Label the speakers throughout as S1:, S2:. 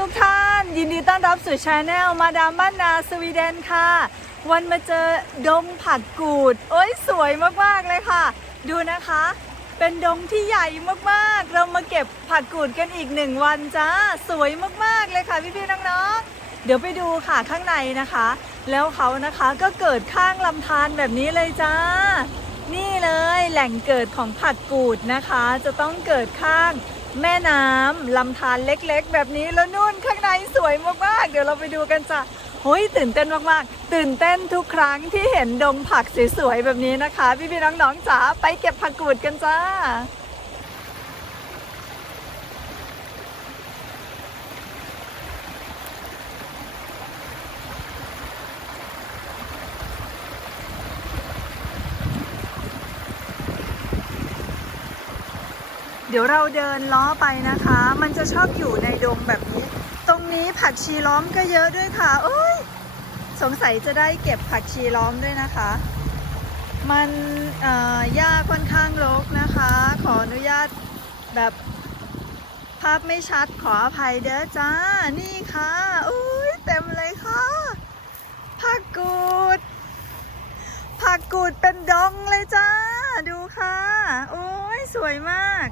S1: ทุกท่าน ยินดีต้อนรับสู่ชาแนลมาดามบ้านนาสวีเดนค่ะ วันมาเจอดงผักกูด โอ้ยสวยมากๆเลยค่ะ ดูนะคะ เป็นดงที่ใหญ่มากๆ เรามาเก็บผักกูดกันอีกหนึ่งวันจ้าสวยมากๆเลยค่ะพี่ๆน้องๆเดี๋ยวไปดูค่ะข้างในนะคะ แล้วเขานะคะก็เกิดข้างลำธารแบบนี้เลยจ้า นี่เลยแหล่งเกิดของผักกูดนะคะ จะต้องเกิดข้าง แม่น้ำลำธารเล็กๆ แบบนี้แล้วนู่นข้างในสวยมากๆ เดี๋ยวเราไปดูกันจ้ะโฮ้ยตื่นเต้นมากๆ ตื่นเต้นทุกครั้งที่เห็นดงผักสวยๆแบบนี้นะคะ พี่ๆน้องๆจ๋าไปเก็บผักกูดกันจ้า เดี๋ยวเราเดินล้อไปนะคะ มันจะชอบอยู่ในดงแบบนี้ ตรงนี้ผักชีล้อมก็เยอะด้วยค่ะเอ้ยสงสัยจะได้เก็บผักชีล้อมด้วยนะคะ มันเอ่อหญ้าค่อนข้างรกนะคะ ขออนุญาตแบบภาพไม่ชัดขออภัยเด้อจ้า นี่ค่ะอุ้ยเต็มเลยค่ะผักกูดผักกูดเป็นดองเลยจ้า ดูค่ะ โอ้ยสวยมาก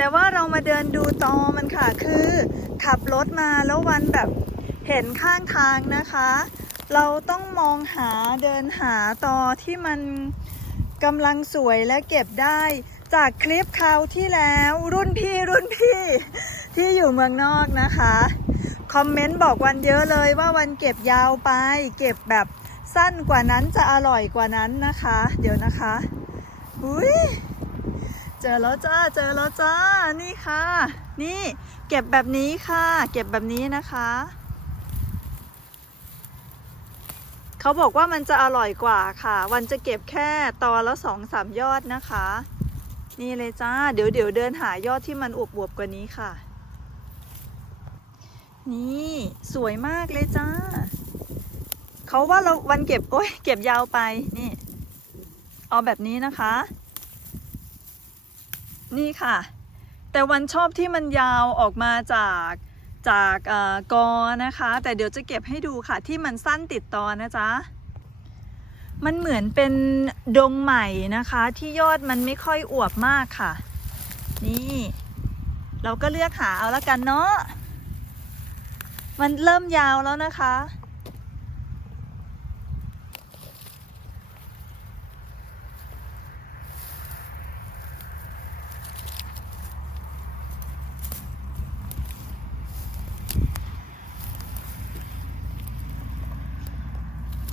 S1: แต่ว่าเรามาเดินดูตอมันค่ะ คือขับรถมาแล้ววันแบบเห็นข้างทางนะคะ เราต้องมองหาเดินหาตอที่มันกำลังสวยและเก็บได้จากคลิปคราวที่แล้วรุ่นพี่รุ่นพี่ ที่อยู่เมืองนอกนะคะ คอมเมนต์บอกวันเยอะเลยว่าวันเก็บยาวไป เก็บแบบสั้นกว่านั้นจะอร่อยกว่านั้นนะคะ เดี๋ยวนะคะอุ้ย เจอแล้วจ้า เจอแล้วจ้า นี่ค่ะ นี่เก็บแบบนี้ค่ะ เก็บแบบนี้นะคะ เขาบอกว่ามันจะอร่อยกว่าค่ะ วันจะเก็บแค่ตอละสองสามยอดนะคะ นี่เลยจ้า เดี๋ยวเดี๋ยวเดินหายอดที่มันอวบๆกว่านี้ค่ะ นี่สวยมากเลยจ้า เขาว่าเราวันเก็บโอ้ยเก็บยาวไป นี่ เอาแบบนี้นะคะ นี่ค่ะ แต่วันชอบที่มันยาวออกมาจากจากอกอนะคะ แต่เดี๋ยวจะเก็บให้ดูค่ะ ที่มันสั้นติดตอนะจ๊ะมันเหมือนเป็นดงใหม่นะคะ ที่ยอดมันไม่ค่อยอวบมากค่ะ นี่ เราก็เลือกหาเอาละกันเนาะมันเริ่มยาวแล้วนะคะ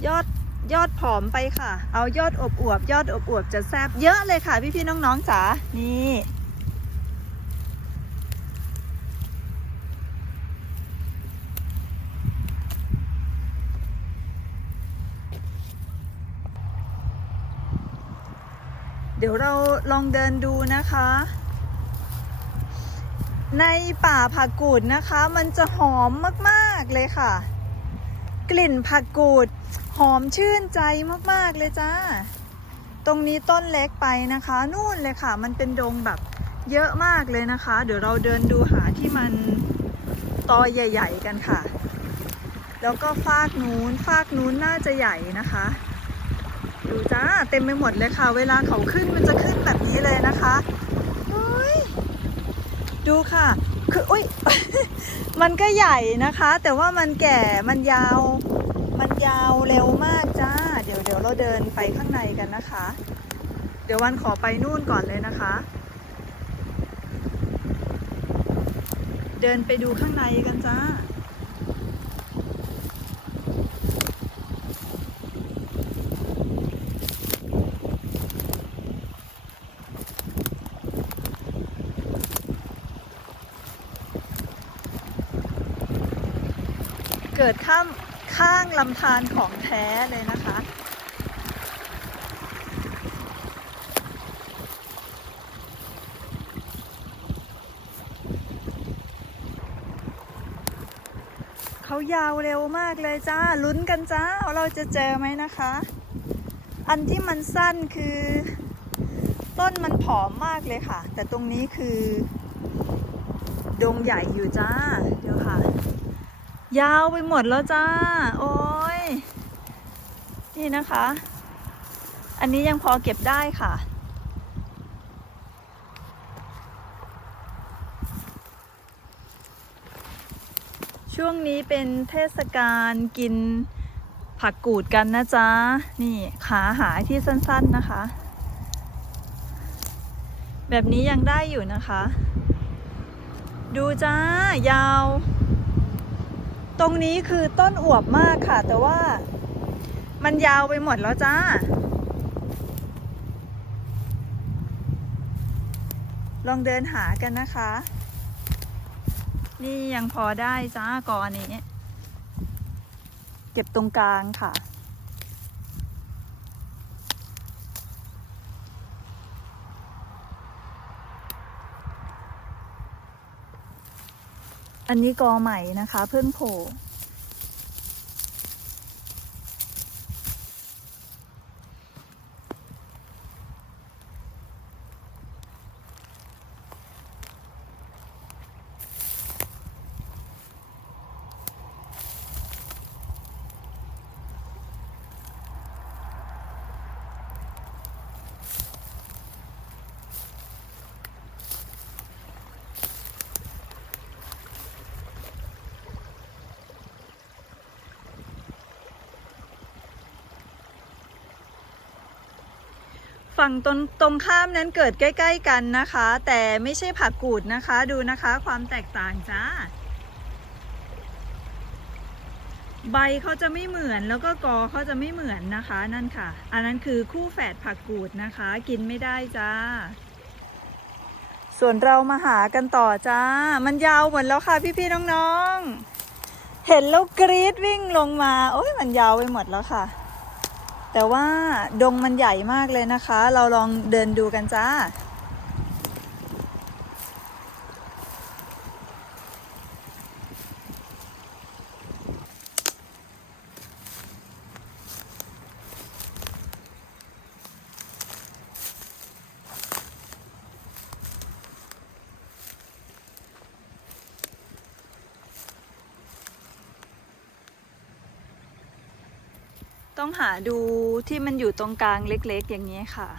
S1: ยอดยอดผอมไปค่ะ เอายอดอบอวบยอดอบอวบจะแซบเยอะเลยค่ะ พี่ๆน้องๆจ๋า นี่ เดี๋ยวเราลองเดินดูนะคะ ในป่าผักกูดนะคะ มันจะหอมมากๆเลยค่ะ กลิ่นผักกูด หอมชื่นใจมากๆเลยจ้า ตรงนี้ต้นเล็กไปนะคะ นู่นเลยค่ะ มันเป็นดงแบบเยอะมากเลยนะคะ เดี๋ยวเราเดินดูหาที่มันตอใหญ่ ๆ กันค่ะ แล้วก็ฟากนู้นฟากนู้นน่าจะใหญ่นะคะ ดูจ้าเต็มไปหมดเลยค่ะ เวลาเขาขึ้นมันจะขึ้นแบบนี้เลยนะคะดูค่ะ คืออุ้ยมันก็ใหญ่นะคะ แต่ว่ามันแก่มันยาว มันยาวเร็วมากจ้า เดี๋ยวเดี๋ยวเราเดินไปข้างในกันนะคะ เดี๋ยววันขอไปนู่นก่อนเลยนะคะ เดินไปดูข้างในกันจ้าเกิดข้าม ข้างลำธารของแท้เลยนะคะ เขายาวเร็วมากเลยจ้า ลุ้นกันจ้าเราจะเจอไหมนะคะ อันที่มันสั้นคือ ต้นมันผอมมากเลยค่ะ แต่ตรงนี้คือ ดงใหญ่อยู่จ้า เดี๋ยวค่ะ ยาวไปหมดแล้วจ้า โอ้ย นี่นะคะ อันนี้ยังพอเก็บได้ค่ะ ช่วงนี้เป็นเทศกาลกินผักกูดกันนะจ๊ะ นี่ขาหาที่สั้นๆนะคะ แบบนี้ยังได้อยู่นะคะ ดูจ้ายาว ตรงนี้คือต้นอวบมากค่ะ แต่ว่ามันยาวไปหมดแล้วจ้า ลองเดินหากันนะคะ นี่ยังพอได้จ้ากอนี้ เก็บตรงกลางค่ะ อันนี้กอใหม่นะคะ เพื่อนโผล่ ฝั่งตรงตรงข้ามนั้นเกิดใกล้ ๆ กันนะคะ แต่ไม่ใช่ผักกูดนะคะดูนะคะความแตกต่างจ้า ใบเขาจะไม่เหมือนแล้วก็กอเขาจะไม่เหมือนนะคะนั่นค่ะ อันนั้นคือคู่แฝดผักกูดนะคะ กินไม่ได้จ้า ส่วนเรามาหากันต่อจ้า มันยาวหมดแล้วค่ะพี่ๆน้องๆ เห็นแล้วกรี๊ดวิ่งลงมา โอ้ยมันยาวไปหมดแล้วค่ะ แต่ว่าดงมันใหญ่มากเลยนะคะ เราลองเดินดูกันจ้า ต้องหาดูที่มันอยู่ตรงกลางเล็กๆ อย่างนี้ค่ะ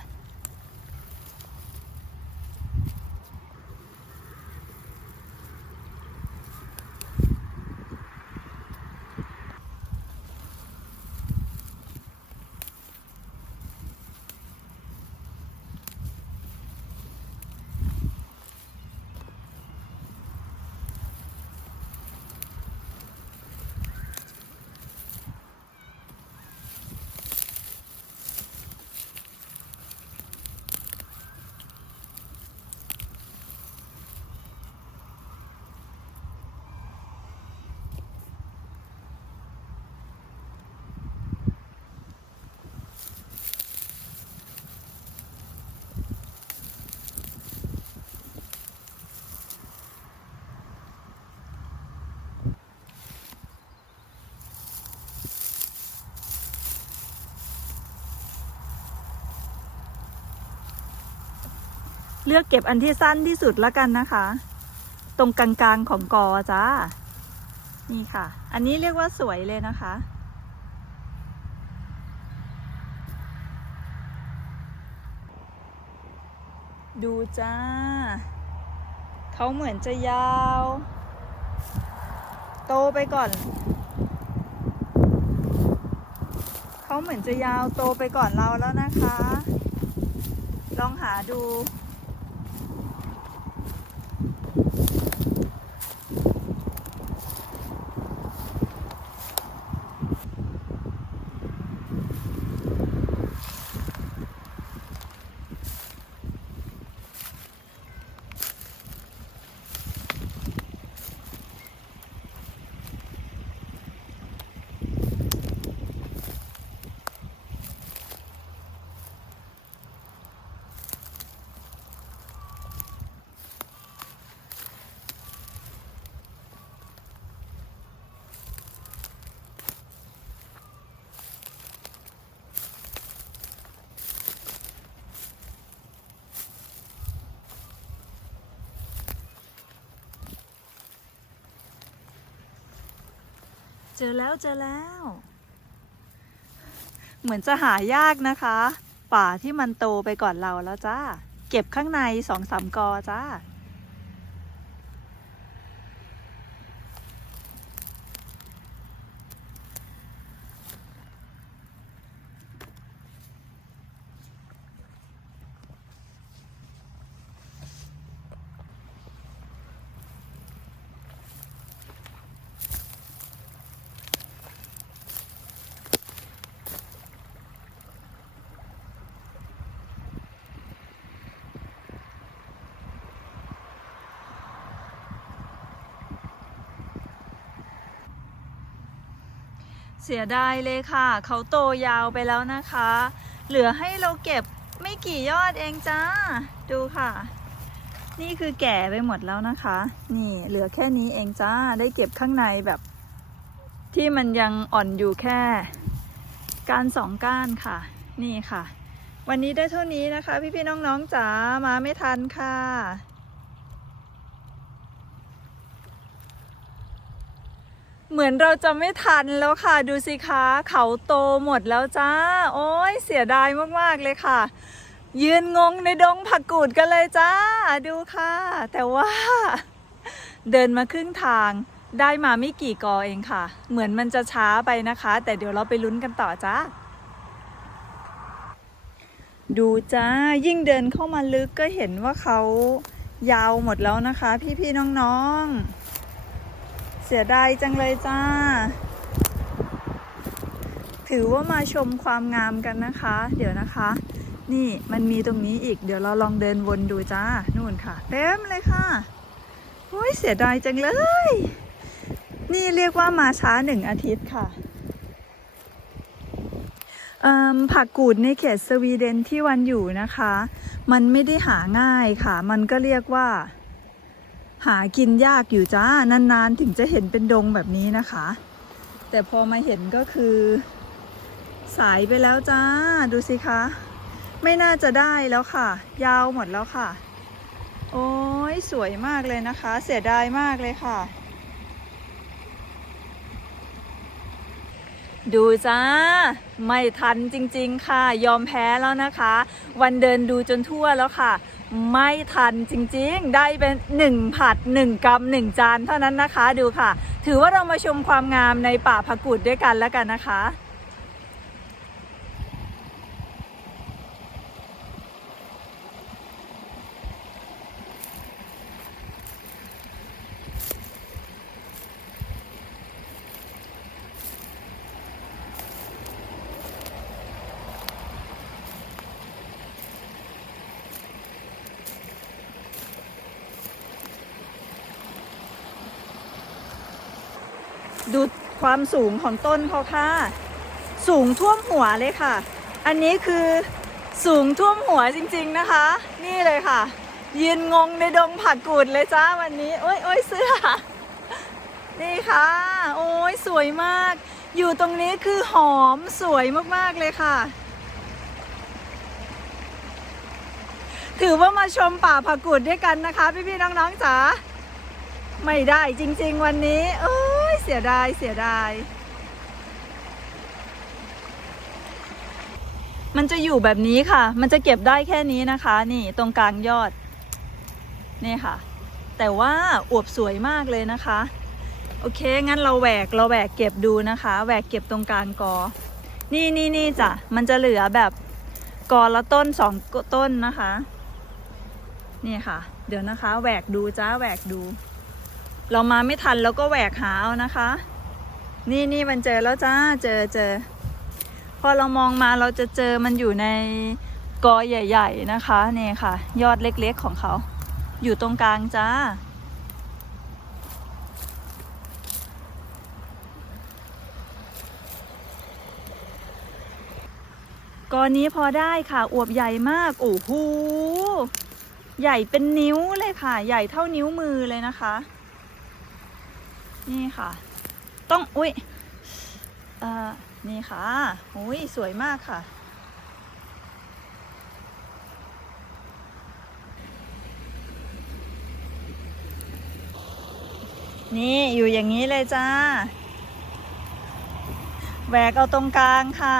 S1: เลือกเก็บอันที่สั้นที่สุดแล้วกันนะคะ ตรงกลางๆของกอจ้า นี่ค่ะ อันนี้เรียกว่าสวยเลยนะคะ ดูจ้า เขาเหมือนจะยาว โตไปก่อนเขาเหมือนจะยาวโตไปก่อนเราแล้วนะคะ ลองหาดู เจอแล้วเจอแล้ว เหมือนจะหายากนะคะ ป่าที่มันโตไปก่อนเราแล้วจ้า เก็บข้างในสองสามกอจ้า เสียดายเลยค่ะ เขาโตยาวไปแล้วนะคะ เหลือให้เราเก็บไม่กี่ยอดเองจ้า ดูค่ะ นี่คือแก่ไปหมดแล้วนะคะ นี่เหลือแค่นี้เองจ้า ได้เก็บข้างในแบบ ที่มันยังอ่อนอยู่แค่ก้านสองก้านค่ะ นี่ค่ะ วันนี้ได้เท่านี้นะคะ พี่ๆน้องๆจ๋ามาไม่ทันค่ะ เหมือนเราจะไม่ทันแล้วค่ะ ดูสิคะเขาโตหมดแล้วจ้า โอ้ยเสียดายมากๆเลยค่ะ ยืนงงในดงผักกูดกันเลยจ้า ดูค่ะ แต่ว่า เดินมาครึ่งทางได้มาไม่กี่กอเองค่ะ เหมือนมันจะช้าไปนะคะ แต่เดี๋ยวเราไปลุ้นกันต่อจ้า ดูจ้า ยิ่งเดินเข้ามาลึกก็เห็นว่าเขายาวหมดแล้วนะคะ พี่ๆน้องๆ เสียดายจังเลยจ้า ถือว่ามาชมความงามกันนะคะ เดี๋ยวนะคะ นี่มันมีตรงนี้อีก เดี๋ยวเราลองเดินวนดูจ้า นู่นค่ะ เต็มเลยค่ะโอ้ยเสียดายจังเลย นี่เรียกว่ามาช้าหนึ่งอาทิตย์ค่ะผักกูดในเขตสวีเดนที่วันอยู่นะคะ มันไม่ได้หาง่ายค่ะ มันก็เรียกว่า หากินยากอยู่จ้านานๆ ถึงจะเห็นเป็นดงแบบนี้นะคะ แต่พอมาเห็นก็คือ สายไปแล้วจ้าดูสิคะ ไม่น่าจะได้แล้วค่ะ ยาวหมดแล้วค่ะ โอ้ยสวยมากเลยนะคะ เสียดายมากเลยค่ะ ดูจ้า ไม่ทันจริง ๆ ค่ะ ยอมแพ้แล้วนะคะ วันเดินดูจนทั่วแล้วค่ะ ไม่ทันจริง ๆ ได้เป็นหนึ่งผัดหนึ่งกำหนึ่งจานเท่านั้นนะคะดูค่ะ ถือว่าเรามาชมความงามในป่าพะกกูดด้วยกันแล้วกันนะคะ ดูความสูงของต้นเขาค่ะ สูงท่วมหัวเลยค่ะ อันนี้คือสูงท่วมหัวจริงๆนะคะ นี่เลยค่ะ ยืนงงในดงผักกูดเลยจ้าวันนี้ โอ้ยโอ้ยเสื้อ นี่ค่ะ โอ้ยสวยมาก อยู่ตรงนี้คือหอมสวยมากๆเลยค่ะ ถือว่ามาชมป่าผักกูดด้วยกันนะคะ พี่ๆน้องๆจ๋าไม่ได้จริง ๆ วันนี้เอ้ สียดายเสียดาย มันจะอยู่แบบนี้ค่ะ มันจะเก็บได้แค่นี้นะคะ นี่ตรงกลางยอด นี่ค่ะ แต่ว่าอวบสวยมากเลยนะคะ โอเค งั้นเราแหวกเราแหวกเก็บดูนะคะ แหวกเก็บตรงกลางกอ นี่นี่นี่จ้ะ มันจะเหลือแบบกอละต้นสองต้นนะคะ นี่ค่ะ เดี๋ยวนะคะ แหวกดูจ้าแหวกดู เรามาไม่ทันแล้วก็แหวกหาเอานะคะ นี่นี่มันเจอแล้วจ้าเจอเจอพอเรามองมาเราจะเจอมันอยู่ในกอใหญ่ ๆนะคะนี่ค่ะ ยอดเล็กๆของเขา อยู่ตรงกลางจ้า กอนี้พอได้ค่ะ อวบใหญ่มากโอ้โหใหญ่เป็นนิ้วเลยค่ะ ใหญ่เท่านิ้วมือเลยนะคะ นี่ค่ะ ต้องอุ้ยเอ่อนี่ค่ะอุ้ยสวยมากค่ะนี่อยู่อย่างนี้เลยจ้าแหวกเอาตรงกลางค่ะ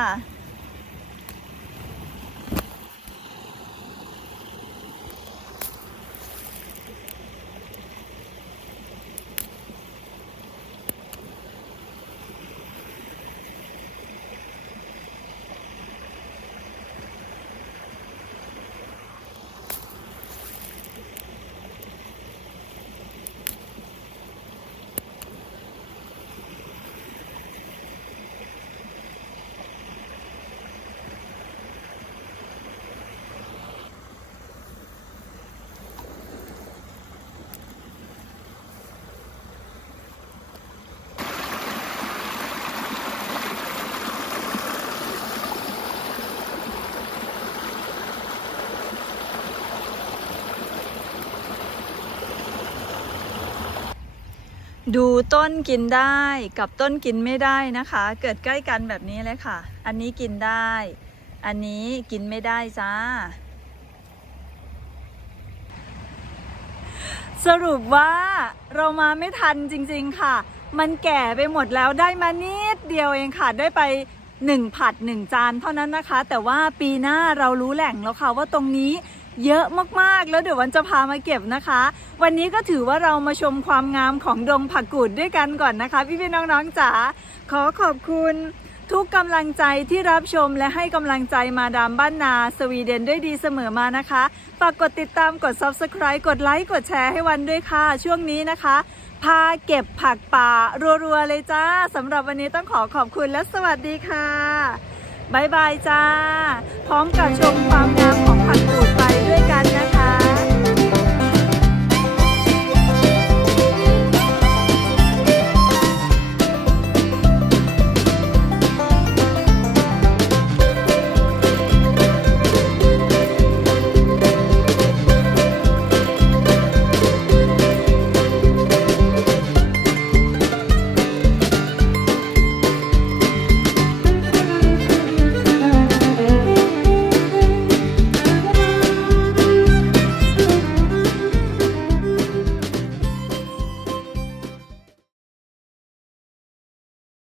S1: ดูต้นกินได้กับต้นกินไม่ได้นะคะ เกิดใกล้กันแบบนี้เลยค่ะ อันนี้กินได้ อันนี้กินไม่ได้จ้า สรุปว่าเรามาไม่ทันจริงๆค่ะ มันแก่ไปหมดแล้วได้มานิดเดียวเองค่ะได้ไปหนึ่งผัดหนึ่งจานเท่านั้นนะคะ แต่ว่าปีหน้าเรารู้แหล่งแล้วค่ะว่าตรงนี้ เยอะมากๆ แล้วเดี๋ยววันจะพามาเก็บนะคะ วันนี้ก็ถือว่าเรามาชมความงามของดงผักกูดด้วยกันก่อนนะคะ พี่ๆน้องๆจ๋าขอขอบคุณทุกกำลังใจที่รับชมและให้กำลังใจมาดามบ้านนาสวีเดนด้วยดีเสมอมานะคะ ฝากกดติดตามกด subscribe กดไลค์กดแชร์ให้วันด้วยค่ะ ช่วงนี้นะคะ พาเก็บผักป่ารัวๆเลยจ้าสำหรับวันนี้ต้องขอขอบคุณและสวัสดีค่ะ บายบายจ้า พร้อมกับชมความงามของผักกูดไปด้วยกันนะคะ